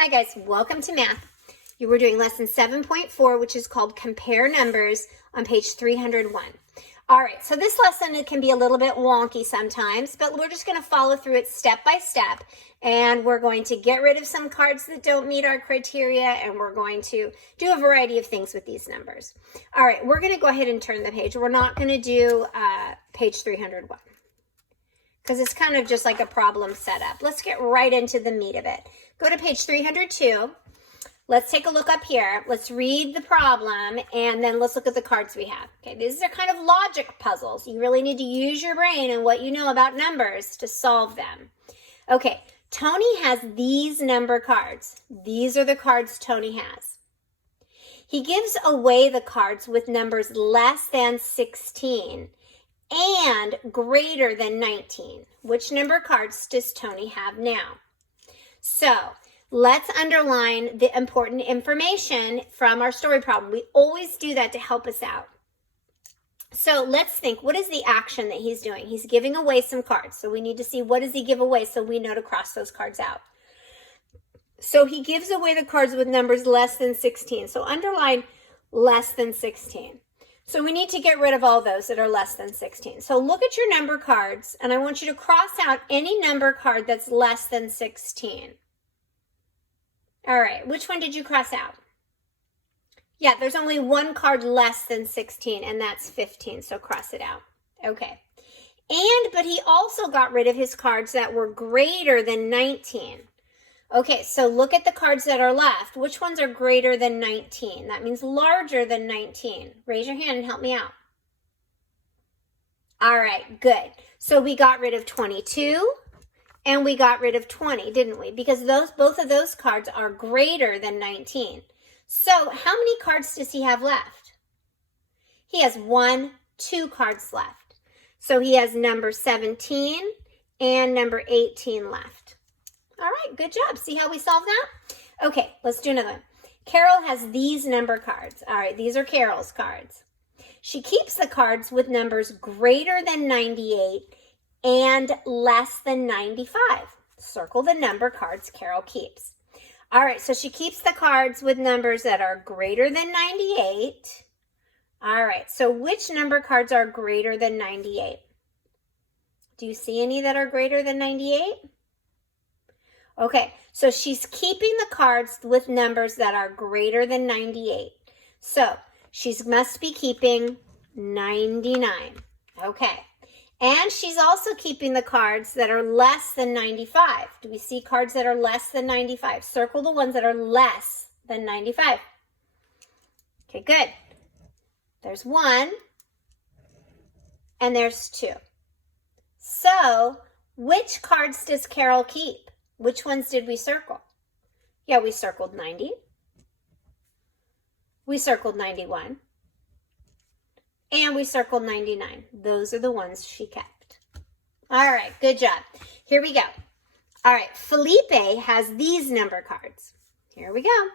Hi guys, welcome to math. You were doing lesson 7.4, which is called Compare Numbers on page 301. All right, so this lesson, it can be a little bit wonky sometimes, but we're just going to follow through it step by step, and we're going to get rid of some cards that don't meet our criteria, and we're going to do a variety of things with these numbers. All right, we're going to go ahead and turn the page. We're not going to do page 301 because it's kind of just like a problem setup. Let's get right into the meat of it. Go to page 302. Let's take a look up here. Let's read the problem, and then let's look at the cards we have. Okay, these are kind of logic puzzles. You really need to use your brain and what you know about numbers to solve them. Okay, Tony has these number cards. These are the cards Tony has. He gives away the cards with numbers less than 16 and greater than 19. Which number cards does Tony have now? So let's underline the important information from our story problem. We always do that to help us out. So let's think, what is the action that he's doing? He's giving away some cards. So we need to see what does he give away so we know to cross those cards out. So he gives away the cards with numbers less than 16. So underline less than 16. So we need to get rid of all those that are less than 16. So look at your number cards, and I want you to cross out any number card that's less than 16. All right, which one did you cross out? Yeah, there's only one card less than 16, and that's 15, so cross it out. Okay. But he also got rid of his cards that were greater than 19. Okay, so look at the cards that are left. Which ones are greater than 19? That means larger than 19. Raise your hand and help me out. All right, good. So we got rid of 22 and we got rid of 20, didn't we? Because both of those cards are greater than 19. So how many cards does he have left? He has 2 cards left. So he has number 17 and number 18 left. All right, good job. See how we solved that? Okay, let's do another one. Carol has these number cards. All right, these are Carol's cards. She keeps the cards with numbers greater than 98 and less than 95. Circle the number cards Carol keeps. All right, so she keeps the cards with numbers that are greater than 98. All right, so which number cards are greater than 98? Do you see any that are greater than 98? Okay, so she's keeping the cards with numbers that are greater than 98. So she must be keeping 99. Okay, and she's also keeping the cards that are less than 95. Do we see cards that are less than 95? Circle the ones that are less than 95. Okay, good. There's 1 and there's 2. So which cards does Carol keep? Which ones did we circle? Yeah, we circled 90. We circled 91. And we circled 99. Those are the ones she kept. All right, good job. Here we go. All right, Felipe has these number cards. Here we go.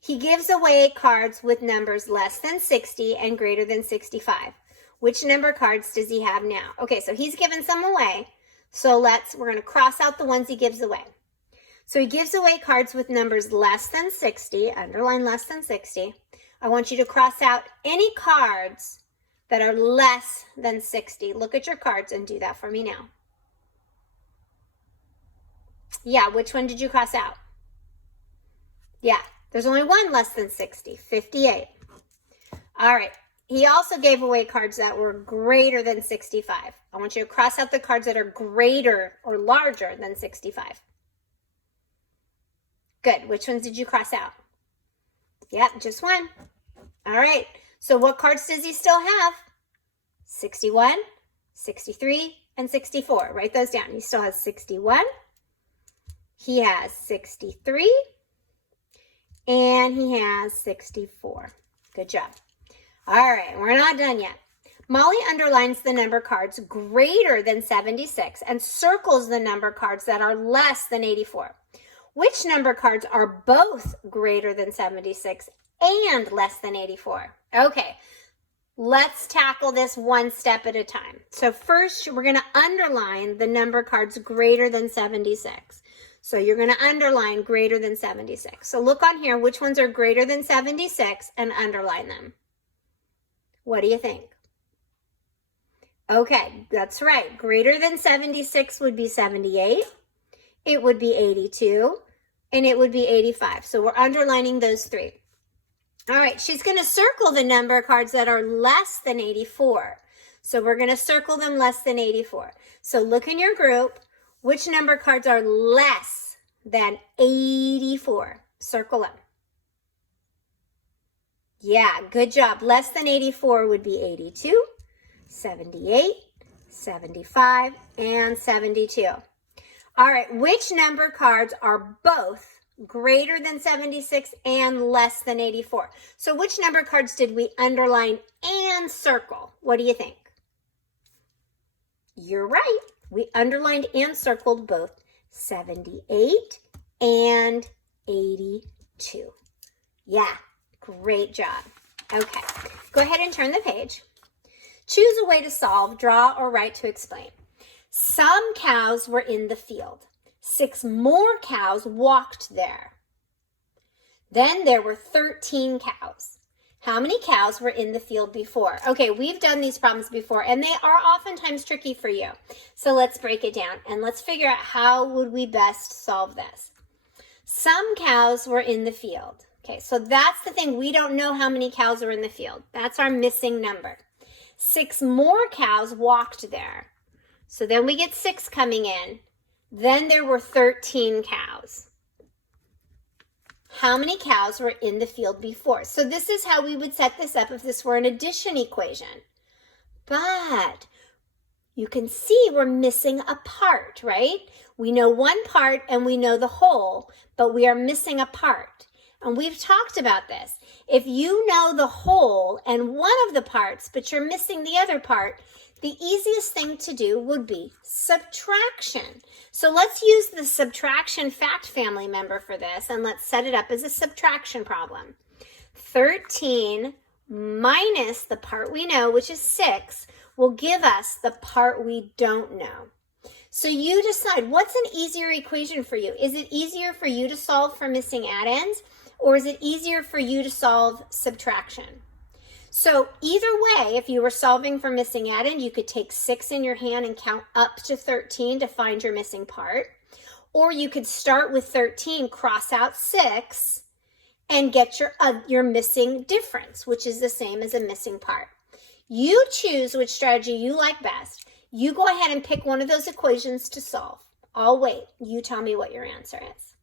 He gives away cards with numbers less than 60 and greater than 65. Which number cards does he have now? Okay, so he's given some away. So we're going to cross out the ones he gives away. So he gives away cards with numbers less than 60, underline less than 60. I want you to cross out any cards that are less than 60. Look at your cards and do that for me now. Yeah, which one did you cross out? Yeah, there's only one less than 60, 58. All right, he also gave away cards that were greater than 65. I want you to cross out the cards that are greater or larger than 65. Good. Which ones did you cross out? Yep, just one. All right. So what cards does he still have? 61, 63, and 64. Write those down. He still has 61. He has 63. And he has 64. Good job. All right. We're not done yet. Molly underlines the number cards greater than 76 and circles the number cards that are less than 84. Which number cards are both greater than 76 and less than 84? Okay, let's tackle this one step at a time. So first, we're going to underline the number cards greater than 76. So you're going to underline greater than 76. So look on here, which ones are greater than 76 and underline them. What do you think? Okay, that's right. Greater than 76 would be 78. It would be 82. And it would be 85. So we're underlining those three. All right, she's going to circle the number cards that are less than 84. So we're going to circle them less than 84. So look in your group. Which number cards are less than 84? Circle them. Yeah, good job. Less than 84 would be 82, 78, 75, and 72. All right, which number cards are both greater than 76 and less than 84? So which number cards did we underline and circle? What do you think? You're right. We underlined and circled both 78 and 82. Yeah, great job. Okay, go ahead and turn the page. Choose a way to solve, draw, or write to explain. Some cows were in the field. 6 more cows walked there. Then there were 13 cows. How many cows were in the field before? Okay, we've done these problems before, and they are oftentimes tricky for you. So let's break it down, and let's figure out how would we best solve this. Some cows were in the field. Okay, so that's the thing. We don't know how many cows are in the field. That's our missing number. 6 more cows walked there. So then we get 6 coming in. Then there were 13 cows. How many cows were in the field before? So this is how we would set this up if this were an addition equation. But you can see we're missing a part, right? We know one part and we know the whole, but we are missing a part. And we've talked about this. If you know the whole and one of the parts, but you're missing the other part, the easiest thing to do would be subtraction. So let's use the subtraction fact family member for this, and let's set it up as a subtraction problem. 13 minus the part we know, which is 6, will give us the part we don't know. So you decide, what's an easier equation for you? Is it easier for you to solve for missing add-ins, or is it easier for you to solve subtraction? So either way, if you were solving for missing add-in, you could take 6 in your hand and count up to 13 to find your missing part. Or you could start with 13, cross out 6, and get your missing difference, which is the same as a missing part. You choose which strategy you like best. You go ahead and pick one of those equations to solve. I'll wait. You tell me what your answer is.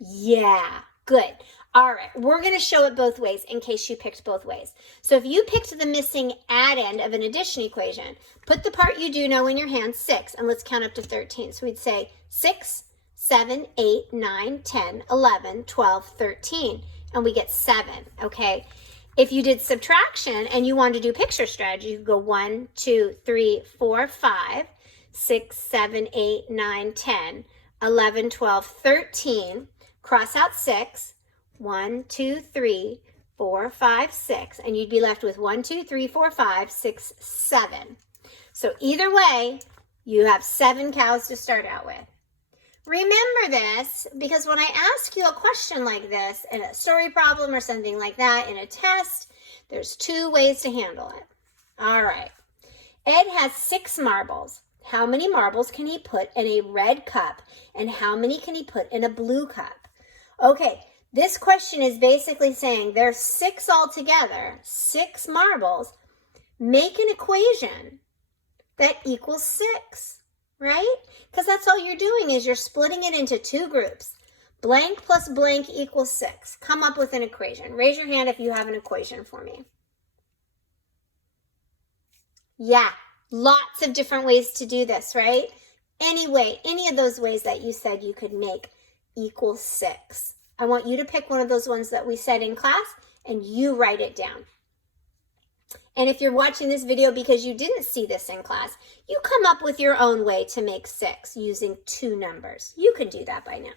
Yeah, good. All right, we're going to show it both ways in case you picked both ways. So if you picked the missing add-end of an addition equation, put the part you do know in your hand, 6, and let's count up to 13. So we'd say 6, 7, 8, 9, 10, 11, 12, 13, and we get 7, okay? If you did subtraction and you wanted to do picture strategy, you could go 1, 2, 3, 4, 5, 6, 7, 8, 9, 10, 11, 12, 13, cross out 6, 1, 2, 3, 4, 5, 6, and you'd be left with 1, 2, 3, 4, 5, 6, 7. So either way, you have 7 cows to start out with. Remember this, because when I ask you a question like this in a story problem or something like that in a test, there's 2 ways to handle it. All right. Ed has 6 marbles. How many marbles can he put in a red cup, and how many can he put in a blue cup? Okay, this question is basically saying there's 6 altogether, 6 marbles. Make an equation that equals 6, right? Because that's all you're doing is you're splitting it into 2 groups. Blank plus blank equals 6. Come up with an equation. Raise your hand if you have an equation for me. Yeah, lots of different ways to do this, right? Anyway, any of those ways that you said you could make equals 6. I want you to pick one of those ones that we said in class and you write it down. And if you're watching this video because you didn't see this in class, you come up with your own way to make 6 using 2 numbers. You can do that by now.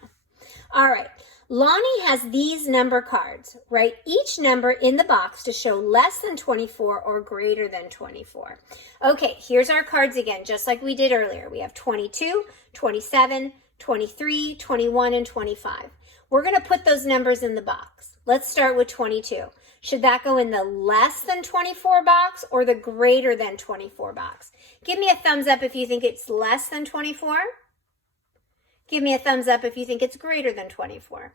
All right. Lonnie has these number cards. Write each number in the box to show less than 24 or greater than 24. Okay, here's our cards again, just like we did earlier. We have 22, 27, 23, 21, and 25. We're going to put those numbers in the box. Let's start with 22. Should that go in the less than 24 box or the greater than 24 box? Give me a thumbs up if you think it's less than 24. Give me a thumbs up if you think it's greater than 24.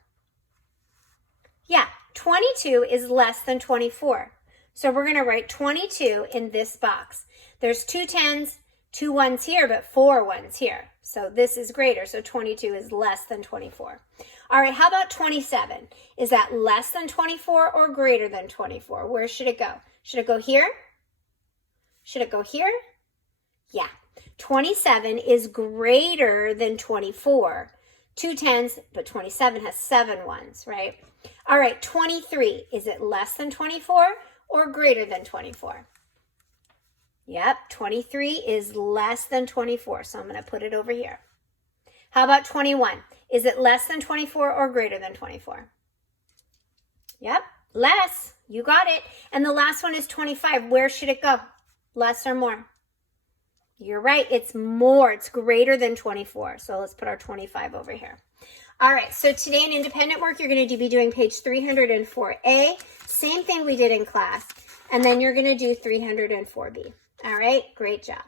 Yeah, 22 is less than 24. So we're going to write 22 in this box. There's 2 10s, 2 1s here, but 4 1s here. So this is greater. So 22 is less than 24. All right, how about 27? Is that less than 24 or greater than 24? Where should it go? Should it go here? Should it go here? Yeah. 27 is greater than 24. 2 10s, but 27 has 7 1s, right? All right, 23. Is it less than 24 or greater than 24? Yep, 23 is less than 24, so I'm going to put it over here. How about 21? Is it less than 24 or greater than 24? Yep, less. You got it. And the last one is 25. Where should it go? Less or more? You're right. It's more. It's greater than 24. So let's put our 25 over here. All right. So today in independent work, you're going to be doing page 304A. Same thing we did in class. And then you're going to do 304B. All right. Great job.